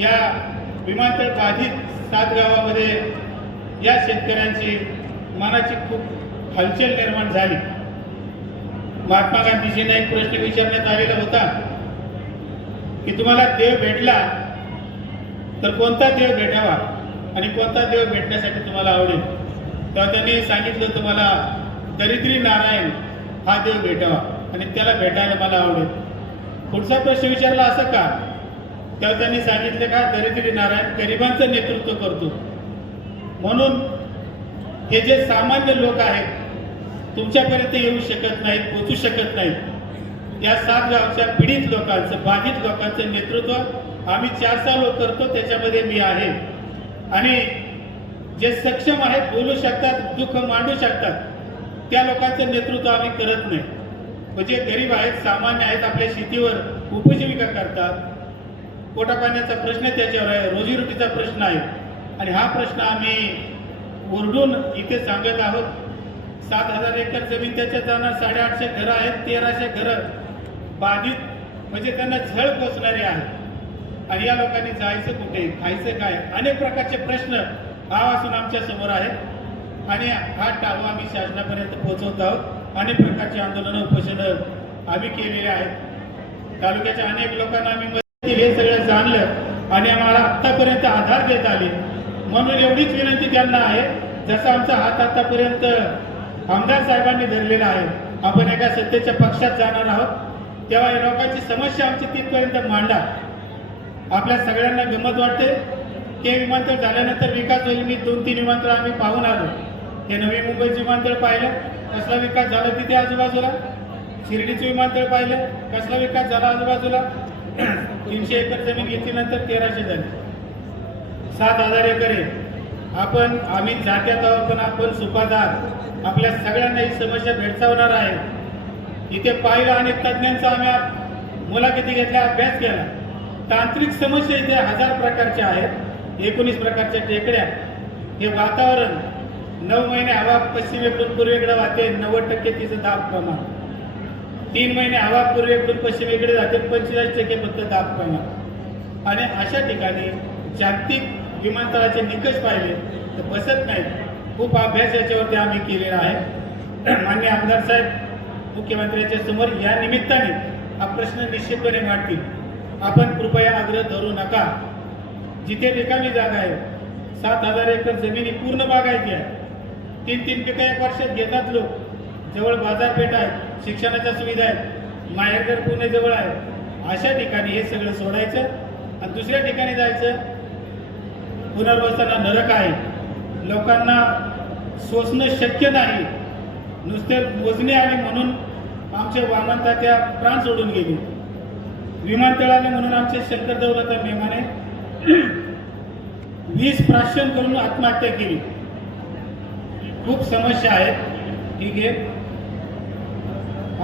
या विमानतळ बाधित सात गावामध्ये या शेतकऱ्यांची मनाची खूप हलचल निर्माण झाली. महात्मा गांधीजींना एक प्रश्न विचारण्यात आलेला होता की तुम्हाला देव भेटला तर कोणता देव भेटावा आणि कोणता देव भेटण्यासाठी तुम्हाला आवडेल? तेव्हा त्यांनी सांगितलं तुम्हाला दरिद्री नारायण हा देव भेटावा आणि त्याला भेटायला मला आवडेल. पुढचा प्रश्न विचारला असं का? तेव्हा त्यांनी सांगितलं का दरिद्री नारायण गरिबांचं नेतृत्व करतो. म्हणून हे जे सामान्य लोक आहेत तुमच्यापर्यंत येऊ शकत नाहीत पोचू शकत नाहीत. या सात गावच्या पीडित लोकांचं बाधित लोकांचं नेतृत्व आम्ही चार सहा लोक करतो त्याच्यामध्ये मी आहे. आणि जे सक्षम आहेत बोलू शकतात दुःख मांडू शकतात त्या लोकांचं नेतृत्व आम्ही करत नाही. म्हणजे गरीब आहेत सामान्य आहेत आपल्या शेतीवर उपजीविका करतात पोटापाण्याचा प्रश्न त्याच्यावर आहे. रोजीरोटीचा प्रश्न आहे. आणि हा प्रश्न आम्ही ओरडून इथे सांगत आहोत. सात हजार एकर जमीन त्याच्यात जाणार साडेआठशे घरं आहेत तेराशे घरं बाधित म्हणजे त्यांना झळ पोचणारे आहेत. आणि या लोकांनी जायचं कुठे खायचं काय अनेक प्रकारचे प्रश्न आवासून आमच्यासमोर आहेत. आणि हा टाव आम्ही शासनापर्यंत पोहोचवत आहोत. अनेक प्रकारची आंदोलनं उपोषणं आम्ही केलेली आहेत. तालुक्याच्या अनेक लोकांना आम्ही मदत केली हे सगळं जाणलं आणि आम्हाला आत्तापर्यंत आधार देत आले. म्हणून एवढीच विनंती त्यांना आहे जसा आमचा हात आतापर्यंत आमदार साहेबांनी धरलेला आहे आपण एका सत्तेच्या पक्षात जाणार आहोत तेव्हा या लोकांची समस्या आमची तिथपर्यंत मांडा. आपल्या सगळ्यांना गमत वाटते? ते विमानतळ झाल्यानंतर विकास होईल मी दोन तीन विमानतळ आम्ही पाहून आलो. ते नवी मुंबईचं विमानतळ पाहिलं कसला विकास झाला तिथे आजूबाजूला? शिर्डीचं विमानतळ पाहिलं कसला विकास झाला आजूबाजूला? तीनशे एकर जमीन घेतल्यानंतर तेराशे झाली. सात हजार एकर आहे. आपण आम्ही जात्यात आहोत पण आपण सुपादार आपल्या सगळ्यांना ही समस्या भेडसावणार आहे. इथे पाहिलं अनेक तज्ज्ञांचा आम्ही मुलाखती घेतल्या अभ्यास केला. तांत्रिक समस्या इथे हजार प्रकारच्या आहेत. एकोणीस प्रकारच्या टेकड्या. हे वातावरण नऊ महिने हवा पश्चिमेकडून पूर्वेकडे वाहते नव्वद टक्के तिचं दाब प्रमाण. तीन महिने हवा पूर्वेकडून पश्चिमेकडे जाते पंचेचाळीस टक्के फक्त दाब प्रमाण आणि अशा ठिकाणी जागतिक विमानतळाचे निकष पाहिले तर बसत नाहीत. खूप अभ्यास याच्यावरती आम्ही केलेला आहे. मान्य आमदार साहेब मुख्यमंत्र्यांच्या समोर या निमित्ताने हा प्रश्न निश्चितपणे मांडतील. आपण कृपया आग्रह धरू नका. जिथे रिकामी जागा आहे सात हजार एकर जमिनी पूर्ण बागायती आहे. तीन तीन पिकं एक वर्षात घेतात लोक. जवळ बाजारपेठ आहे. शिक्षणाच्या सुविधा आहेत. माहेरघर पुणे जवळ आहे. अशा ठिकाणी हे सगळं सोडायचं आणि दुसऱ्या ठिकाणी जायचं. पुनर्वसना नरक आहे. लोकांना सोसणं शक्य नाही. नुसते मोजणे आणि म्हणून आमचे वामनता त्या प्राण सोडून गेले. विमानतळाने म्हणून आमचे शंकर दौलता मेमाने वीज प्राशन करून आत्महत्या केली. खूप समस्या आहेत. ठीक आहे.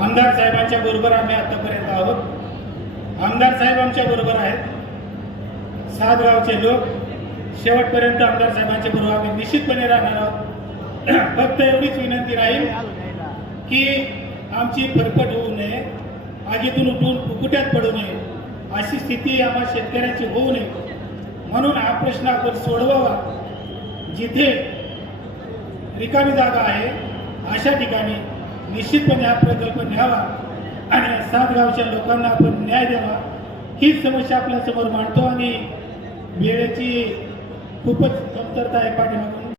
आमदार साहेबांच्या बरोबर आम्ही आतापर्यंत आहोत. आमदार साहेब आमच्या बरोबर आहेत. सात गावचे लोक. शेवटपर्यंत आमदार साहेबांच्या बरोबर आम्ही निश्चितपणे राहणार आहोत. फक्त एवढीच विनंती राहील की आमची फरफट होऊ नये. आगीतून उठून फुकुट्यात पडू नये. अशी स्थिती आम्हा शेतकऱ्यांची होऊ नये. म्हणून हा प्रश्न आपण सोडवावा. जिथे रिकामी जागा आहे अशा ठिकाणी निश्चितपणे हा प्रकल्प न्यावा आणि या सात गावच्या लोकांना आपण न्याय द्यावा. हीच समस्या आपल्यासमोर मांडतो आणि वेळेची खूपच कमतरता आहे पाठीमागून